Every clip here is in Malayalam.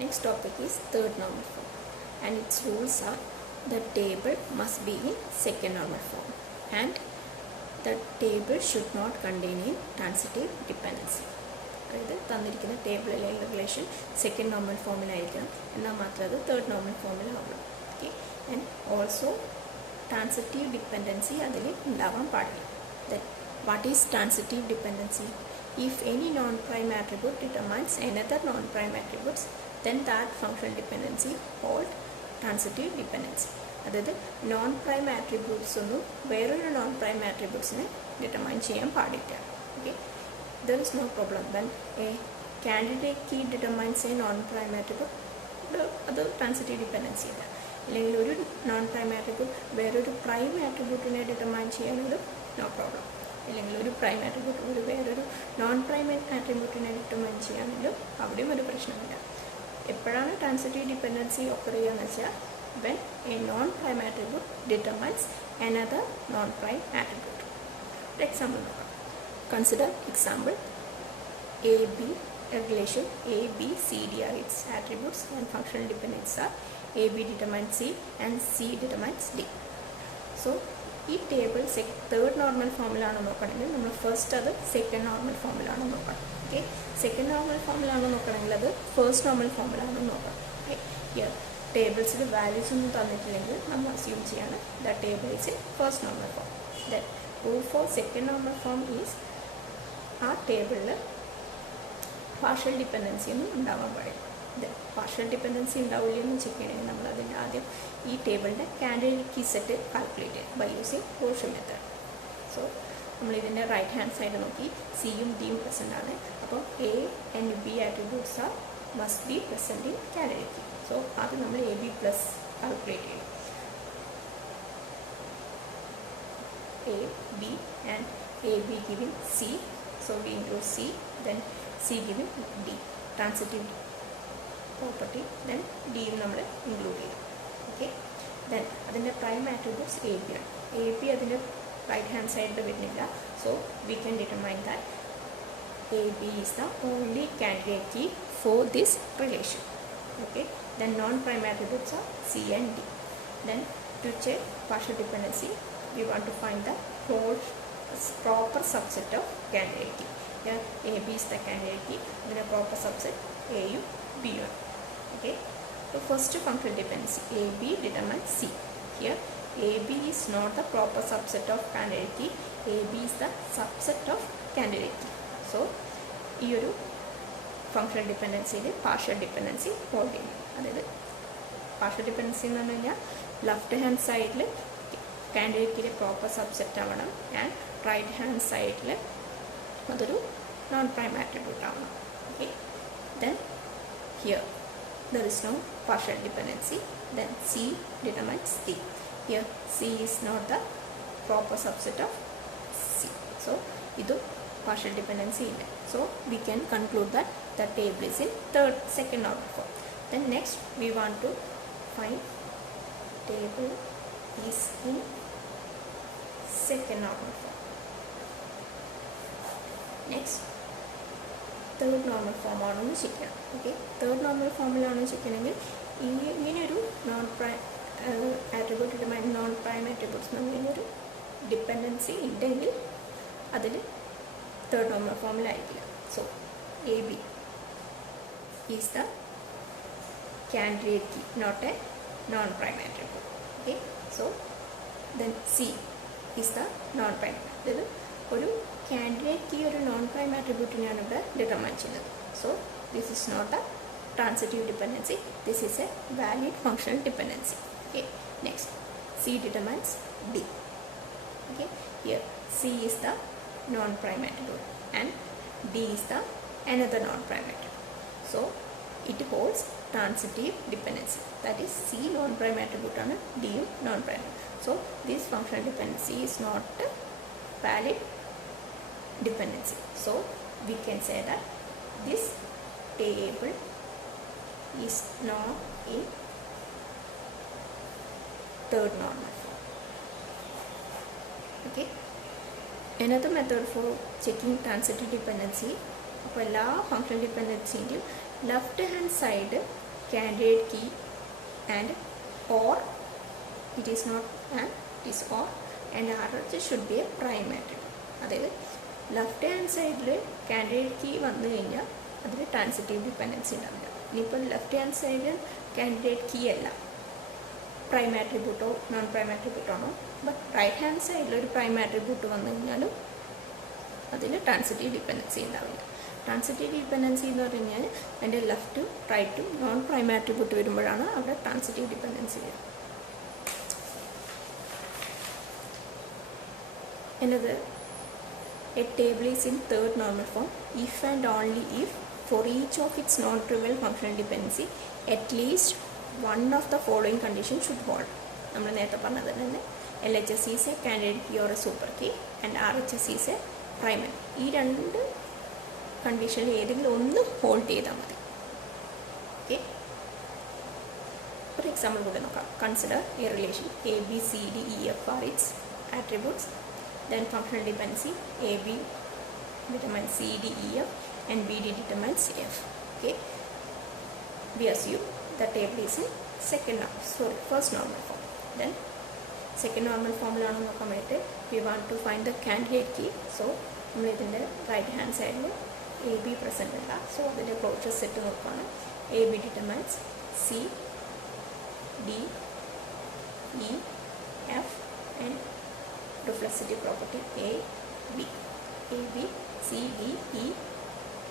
Next topic is third normal form, and its rules are the table must be in second normal form and the table should not contain in transitive dependency. അതായത് തന്നിരിക്കുന്ന ടേബിളിലെ റിലേഷൻ സെക്കൻഡ് നോർമൽ ഫോമിലായിരിക്കണം, എന്നാൽ മാത്രമേ അത് തേർഡ് നോർമൽ ഫോമിലാവുള്ളൂ. Okay, and also transitive dependency അതിൽ ഉണ്ടാവാൻ പാടില്ല. Then what is transitive dependency? If any non prime attribute determines another non prime attributes then that functional dependency called transitive dependency. അതായത് നോൺ പ്രൈം ആട്രിബ്യൂട്ട്സ് ഒന്നും വേറൊരു നോൺ പ്രൈം ആട്രിബ്യൂട്ട്സിനെ ഡിറ്റർമൈൻ ചെയ്യാൻ പാടില്ല. Okay, there is no problem when a candidate key determines a non prime attribute. അത് ട്രാൻസിറ്റീവ് ഡിപ്പെൻഡൻസി അല്ല. അല്ലെങ്കിൽ ഒരു നോൺ പ്രൈം ആട്രിബ്യൂട്ട് വേറൊരു പ്രൈം ആട്രിബ്യൂട്ടിനെ ഡിറ്റർമൈൻ ചെയ്യാനും നോ പ്രോബ്ലം. അല്ലെങ്കിൽ ഒരു പ്രൈം ആട്രിബ്യൂട്ട് വേറൊരു നോൺ പ്രൈം ആട്രിബ്യൂട്ടിനെ ഡിറ്റർമൈൻ ചെയ്യാനും അവിടെയും ഒരു പ്രശ്നമില്ല. എപ്പോഴാണ് ട്രാൻസിറ്റീവ് ഡിപ്പെൻഡൻസി ഒക്കർ ചെയ്യുകയെന്ന് വെച്ചാൽ when A non prime attribute determines another non prime attribute. ഒരു എക്സാമ്പിൾ നോക്കാം. Consider example AB, a relation A, B, C, D are its attributes and functional dependencies are AB determines C and C determines D. So, ഈ ടേബിൾ തേർഡ് നോർമൽ ഫോമിലാണോ നോക്കണമെങ്കിൽ നമ്മൾ ഫസ്റ്റ് അത് സെക്കൻഡ് നോർമൽ ഫോമിലാണോ നോക്കണം. ഓക്കെ, സെക്കൻഡ് നോർമൽ ഫോമിലാണോ നോക്കണമെങ്കിൽ അത് ഫസ്റ്റ് നോർമൽ ഫോമിലാണോ നോക്കണം. ഓക്കെ, ഇയർ ടേബിൾസിൽ വാല്യൂസ് ഒന്നും തന്നിട്ടില്ലെങ്കിൽ നമ്മൾ അസ്യൂം ചെയ്യാണ് the table is in first normal form. Then proof four second normal form is ആ ടേബിളിൽ പാർഷ്യൽ ഡിപ്പെൻഡൻസി ഒന്നും ഉണ്ടാവാൻ പാടില്ല. പാർഷ്യൽ ഡിപ്പെൻഡൻസി ഉണ്ടാവില്ലെന്ന് ചെക്ക് ചെയ്യണമെങ്കിൽ നമ്മൾ അതിൻ്റെ ആദ്യം ഈ ടേബിളിൻ്റെ കാൻഡിഡേറ്റ് കീ സെറ്റ് കാൽക്കുലേറ്റ് ചെയ്യും ബൈ യൂസിങ് ഗോഷൻ മെത്തേഡ്. സോ നമ്മളിതിൻ്റെ റൈറ്റ് ഹാൻഡ് സൈഡ് നോക്കി സിയും ഡിയും പ്രസൻ്റ് ആണ്. അപ്പോൾ A and B attributes are must be present in candidate key. So അത് നമ്മൾ എ ബി പ്ലസ് കാൽക്കുലേറ്റ് ചെയ്യും. A B and A B giving C. So we include C, then C giving D, transitive property, then D നമ്മൾ include ചെയ്യും. ഓക്കെ, then അതിൻ്റെ പ്രൈം ആട്രിബ്യൂട്ട്സ് എ ബി ആണ്. എ ബി അതിൻ്റെ റൈറ്റ് ഹാൻഡ് സൈഡിൽ വരുന്നില്ല. So we can determine that A B is the only candidate key for this relation. Okay, then non prime attributes are C and D. then to check partial dependency we want to find the whole proper subset of candidate key. Here AB is the candidate key, then a proper subset A U B U. Okay, so first functional dependency AB determines C. Here AB is not the proper subset of candidate key, AB is the subset of candidate key. So ഈ ഒരു ഫങ്ഷണൽ ഡിപ്പെൻഡൻസിയിൽ പാർഷ്യൽ ഡിപ്പെൻഡൻസി ഹോൾഡ് ചെയ്യും. അതായത് പാർഷ്യൽ ഡിപ്പെൻഡൻസി എന്ന് പറഞ്ഞു കഴിഞ്ഞാൽ ലെഫ്റ്റ് ഹാൻഡ് സൈഡിൽ കാൻഡിഡേറ്റ് കീയുടെ പ്രോപ്പർ സബ്സെറ്റ് ആവണം ആൻഡ് റൈറ്റ് ഹാൻഡ് സൈഡിൽ അതൊരു നോൺ പ്രൈം ആട്രിബ്യൂട്ട് ആവണം. Okay, then here there is no partial dependency. Then C determines D. Here C is not the proper subset of C. So ഇതും പാർഷ്യൽ ഡിപ്പെൻഡൻസി ഇല്ല. So we can conclude that the table is in second normal form. Then next we want to find table is in second normal form. Next third normal form ആണെന്ന് ചെക്ക് ചെയ്യണം. ഓക്കെ, തേർഡ് നോർമൽ ഫോമിലാണെന്ന് ചെക്ക് ചെയ്യണമെങ്കിൽ ഇങ്ങനെയൊരു non prime attribute determine non prime attributes നമ്മളിങ്ങനൊരു ഡിപ്പെൻഡൻസി ഉണ്ടെങ്കിൽ അതിൽ തേർഡ് നോർമൽ ഫോമിലായിരിക്കില്ല. So A B is the candidate key, not a non prime attribute. Okay, so then C is the non prime. അതായത് ഒരു കാൻഡിഡേറ്റ് കീ ഒരു നോൺ പ്രൈം ആട്രിബ്യൂട്ടിനെയാണ് ഇവിടെ ഡിറ്റർമൈൻ ചെയ്യുന്നത്. So this is not a transitive dependency, this is a valid functional dependency. Okay, next C determines D. Okay, here C is the non prime attribute and D is the another non prime attribute. So it holds transitive dependency, that is C non prime attribute ആണ്, D non prime. So this functional dependency is not a valid dependency. So we can say that this table is not in third normal form. Okay, another method for checking transitive dependency, അപ്പോൾ എല്ലാ ഫങ്ഷണൽ ഡിപ്പെൻഡൻസിൻ്റെയും left hand side candidate key and or it is not and it is or and RH should be a prime attribute. അതായത് ലെഫ്റ്റ് ഹാൻഡ് സൈഡിൽ കാൻഡിഡേറ്റ് കീ വന്നു കഴിഞ്ഞാൽ അതിൽ ട്രാൻസിറ്റീവ് ഡിപ്പെൻഡൻസി ഉണ്ടാവില്ല. ഇനിയിപ്പോൾ ലെഫ്റ്റ് ഹാൻഡ് സൈഡിൽ കാൻഡിഡേറ്റ് കീ അല്ല, പ്രൈം ആട്രിബ്യൂട്ടോ നോൺ പ്രൈം ആട്രിബ്യൂട്ടോ ആണോ, ബട്ട് റൈറ്റ് ഹാൻഡ് സൈഡിൽ ഒരു പ്രൈം ആട്രിബ്യൂട്ട് വന്നു കഴിഞ്ഞാലും അതിൽ ട്രാൻസിറ്റീവ് ഡിപ്പെൻഡൻസി ഉണ്ടാവില്ല. ട്രാൻസിറ്റീവ് ഡിപ്പെൻഡൻസി എന്ന് പറഞ്ഞു കഴിഞ്ഞാൽ അതിൻ്റെ ലെഫ്റ്റും റൈറ്റും നോൺ പ്രൈം ആട്രിബ്യൂട്ട് വരുമ്പോഴാണ് അവിടെ ട്രാൻസിറ്റീവ് ഡിപ്പെൻഡൻസി വരും. Another, a table is in third normal form if and only if for each of its non-trivial functional dependency at least one of the following conditions should hold. നമ്മൾ നേരത്തെ പറഞ്ഞത് തന്നെ LHS is a candidate key or a super key and RHS is a prime. ഈ രണ്ട് കണ്ടീഷനിൽ ഏതെങ്കിലും ഒന്ന് ഹോൾഡ് ചെയ്താൽ മതി. ഓക്കെ, ഒരു എക്സാമ്പിൾ കൂടെ നോക്കാം. Consider A relation ABCDEF are its attributes. Then functional dependency AB determines CDEF and BD determines F. Okay, we assume the table is in first normal form. Then second normal form we want to find the candidate key. So we will the right hand side AB present illa, so the closure set AB determines C D E F and reflexivity property A B C D E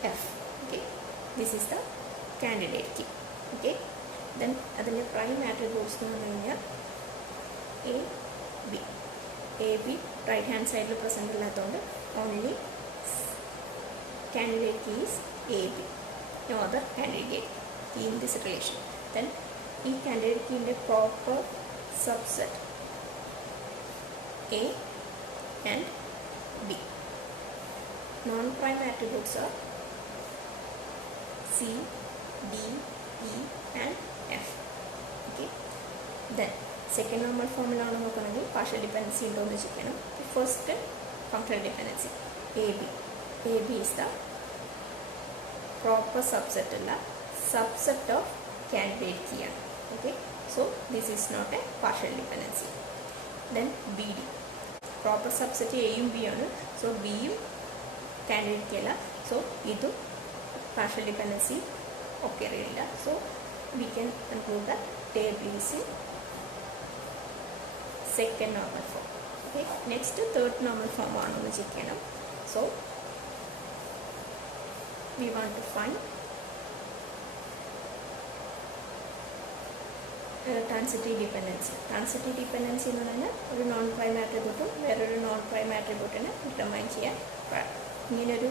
F. Okay, this is the candidate key. Okay, then adile prime attributes A B right hand side present illathoണ്ട് only candidate key is A B, no other candidate key in this relation. Then ഈ candidate key ന്റെ proper subset A and B. Non-prime attributes are C, D, E and F. Okay. Then second normal formula partial dependency in the first functional dependency AB. AB is the proper subset of candidate key. Okay. So this is not a partial dependency. Then BD. Proper subset A and B ആണ്. So B യും candidate key അല്ല. So ഇതും partial dependency occur ചെയ്യില്ല. So we can conclude that table is in second normal form. Okay. Next third normal form ആണെന്ന് ചെക്ക് ചെയ്യണം. So we want to find transitive dependency. Transitive dependency എന്ന് പറഞ്ഞാൽ ഒരു നോൺ പ്രൈം ആട്രിബ്യൂട്ടും വേറൊരു നോൺ പ്രൈം ആട്രിബ്യൂട്ടിനെ ഡിറ്റർമൈൻ ചെയ്യാൻ ഇങ്ങനൊരു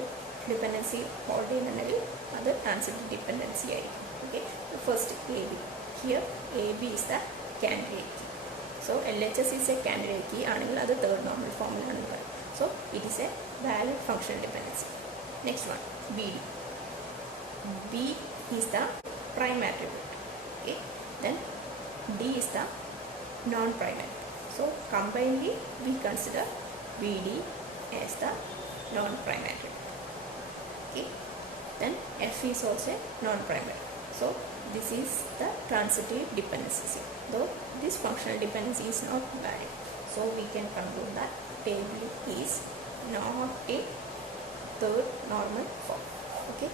ഡിപ്പെൻഡൻസി ഹോൾഡ് ചെയ്യുന്നുണ്ടെങ്കിൽ അത് ട്രാൻസിറ്റീവ് ഡിപ്പെൻഡൻസി ആയിരിക്കും. Okay, first AB. Here AB is the candidate key. So LHS is a candidate key ആണെങ്കിൽ അത് തേർഡ് നോർമൽ ഫോമിലാണ് പറയുന്നത്. So it is a valid functional dependency. Next one BD. B is the prime attribute. Okay, then D is the non-prime attribute. So combinedly we consider BD as the non-prime attribute. Okay. Then F is also a non-prime attribute. So this is the transitive dependency. Though this functional dependency is not valid, so we can conclude that table is not a third normal form. Okay.